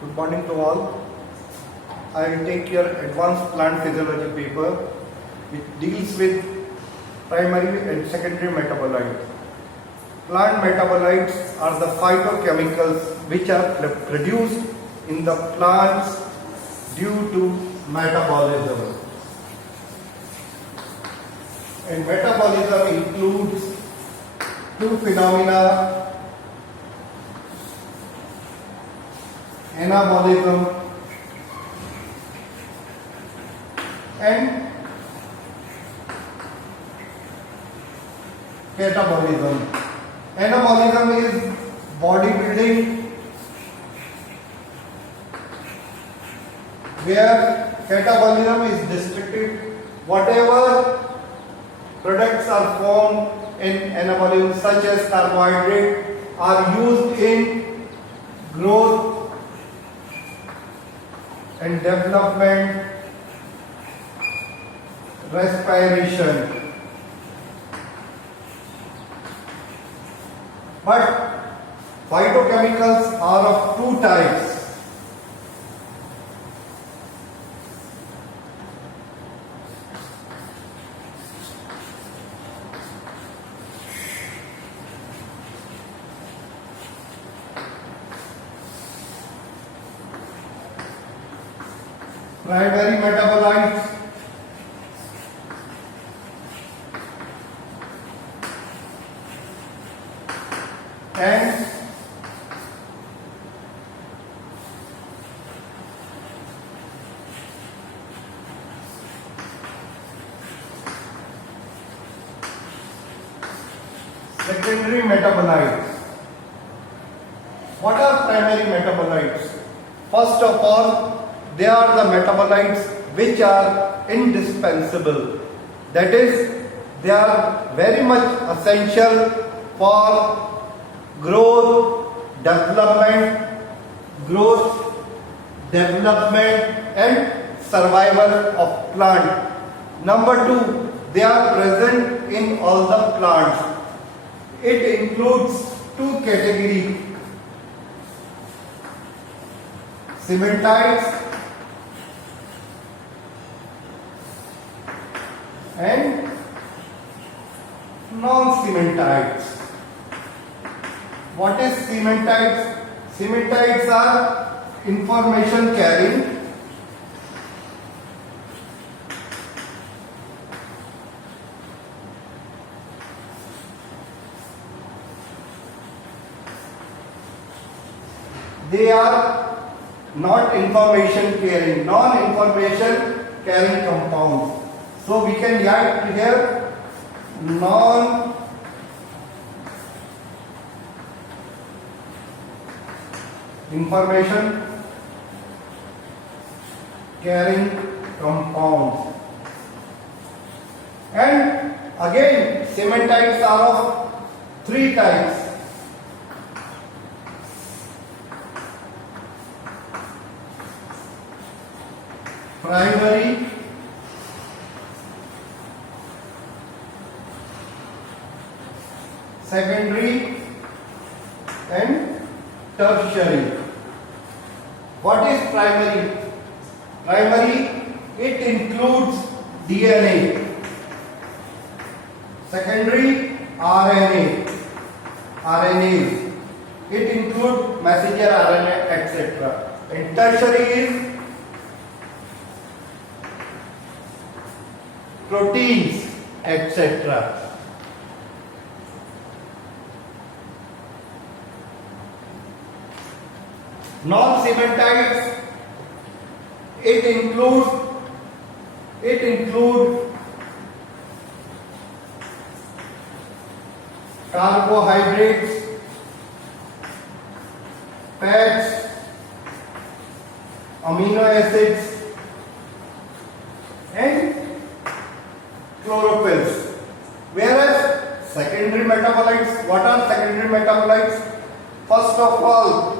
Good morning to all. I will take your advanced plant physiology paper which deals with primary and secondary metabolites. Plant metabolites are the phytochemicals which are produced in the plants due to metabolism. And metabolism includes two phenomena: anabolism and catabolism. Anabolism is bodybuilding, where catabolism is destructive. Whatever products are formed in anabolism, such as carbohydrate, are used in growth and development, respiration. But phytochemicals are of two types. Primary metabolites and secondary metabolites. What are primary metabolites? First of all, they are the metabolites which are indispensable. That is, they are very much essential for growth, development, and survival of plant. Number two, they are present in all the plants. It includes two categories: cementitides and non-cementitides. What is cementitides? Cementitides are information carrying they are not information carrying, non-information carrying compounds. So we can write here non information carrying compounds. And again, cementitides are of three types: primary, secondary and tertiary. What is primary? Primary, it includes DNA. Secondary, RNAs. It includes messenger RNA, etc. And tertiary is proteins, etc. Non-cementitides, it includes carbohydrates, fats, amino acids and chlorophylls. Whereas secondary metabolites, what are secondary metabolites? First of all,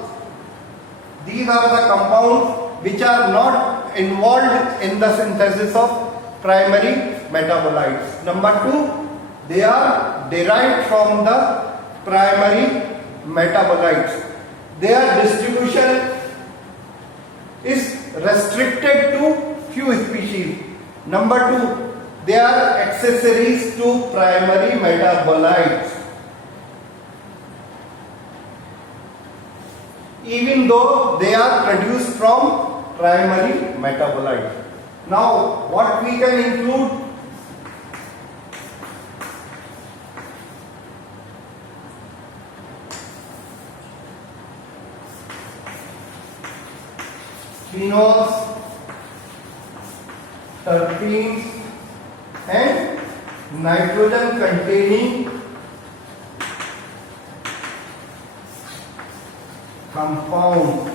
these are the compounds which are not involved in the synthesis of primary metabolites. Number two, they are derived from the primary metabolites. Their distribution Number 2, they are accessories to primary metabolites. Even though they are produced from primary metabolites. Now, what we can include? Phenols, terpenes and nitrogen containing compound.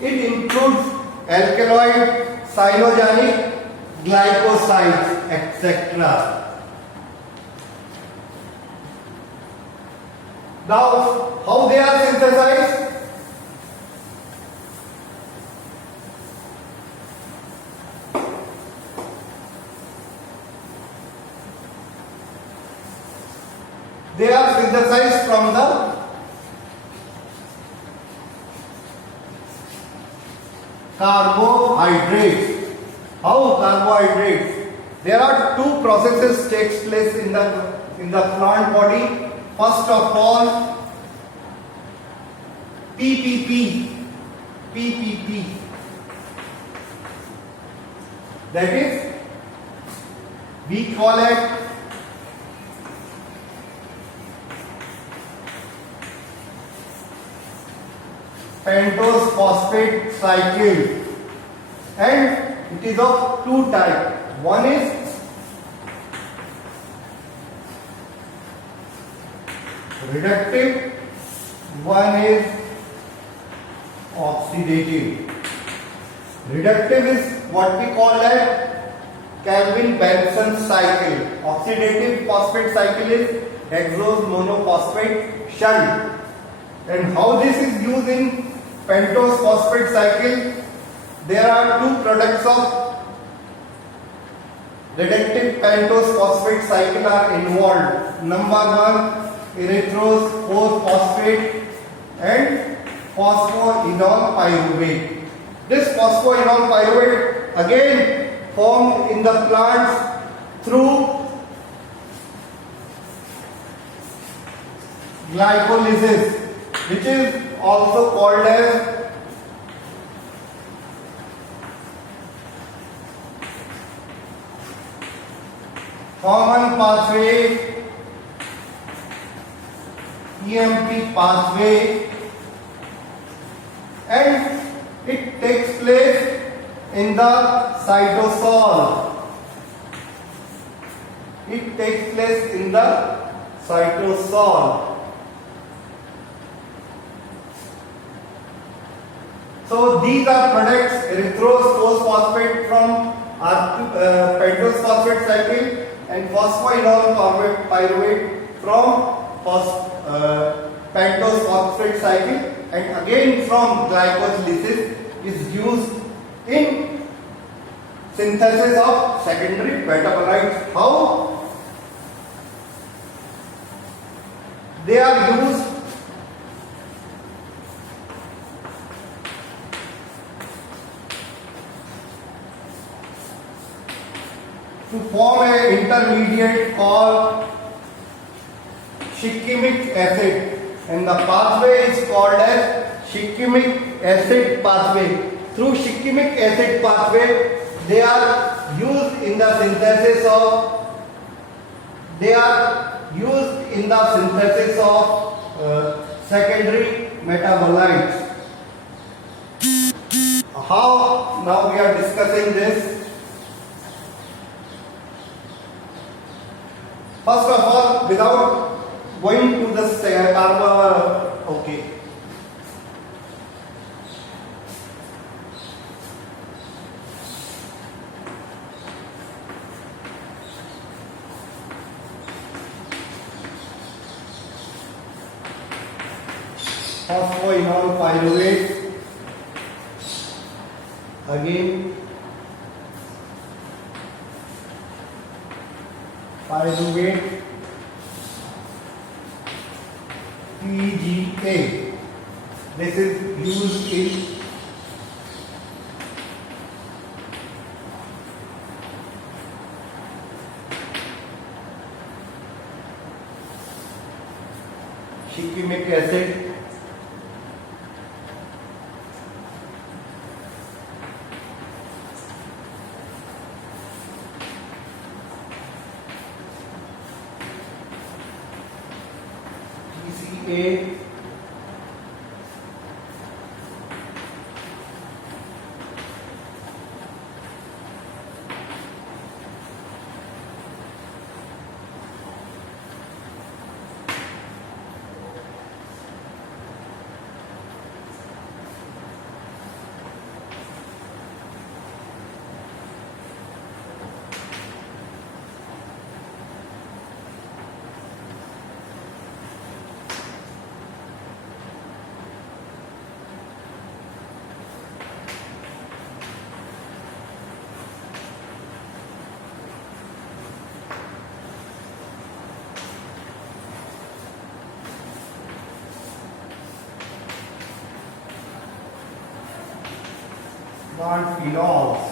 It includes alkaloid, cyanogenic, glycosides, etc. Now, how they are synthesized? They are synthesized from the carbohydrates. How carbohydrates? There are two processes takes place in the plant body. First of all, PPP. That is, we call it pentose phosphate cycle, and it is of two types. One is reductive, one is oxidative. Reductive is what we call as Calvin-Benson cycle. Oxidative phosphate cycle is hexose monophosphate shunt. And how this is used in pentose phosphate cycle? There are two products of reductive pentose phosphate cycle are involved. Number 1, erythrose 4-phosphate and phosphoenol pyruvate. This phosphoenol pyruvate again formed in the plants through glycolysis, which is also called as common pathway, EMP pathway, and it takes place in the cytosol. It takes place in the cytosol. So these are products: erythrose 4-phosphate from pentose phosphate cycle and phosphoenol pyruvate from pentose phosphate cycle, and again from glycolysis is used in synthesis of secondary metabolites. How they are used? To form an intermediate called shikimic acid, and the pathway is called as shikimic acid pathway. Through shikimic acid pathway, they are used in the synthesis of secondary metabolites. How? Now we are discussing this. First of all, without going to the okay. Phosphoenol pyruvate, again pyruvate, PGA. This is used in racemic acid, TCA, plant phenols.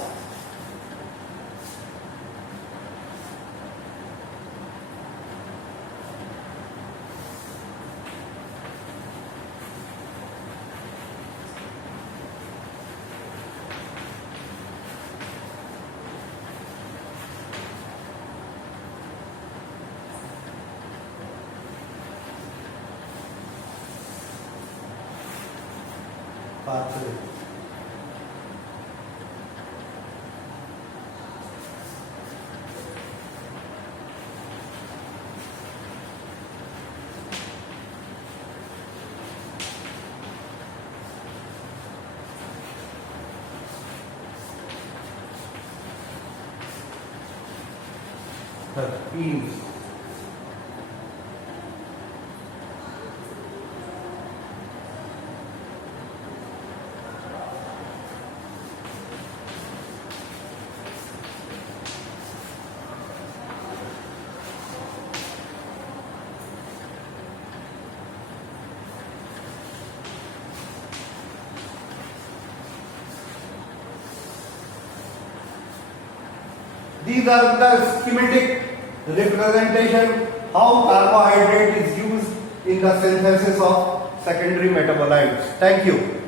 Pathway. Terpenes. These are the schematic representation how carbohydrate is used in the synthesis of secondary metabolites. Thank you.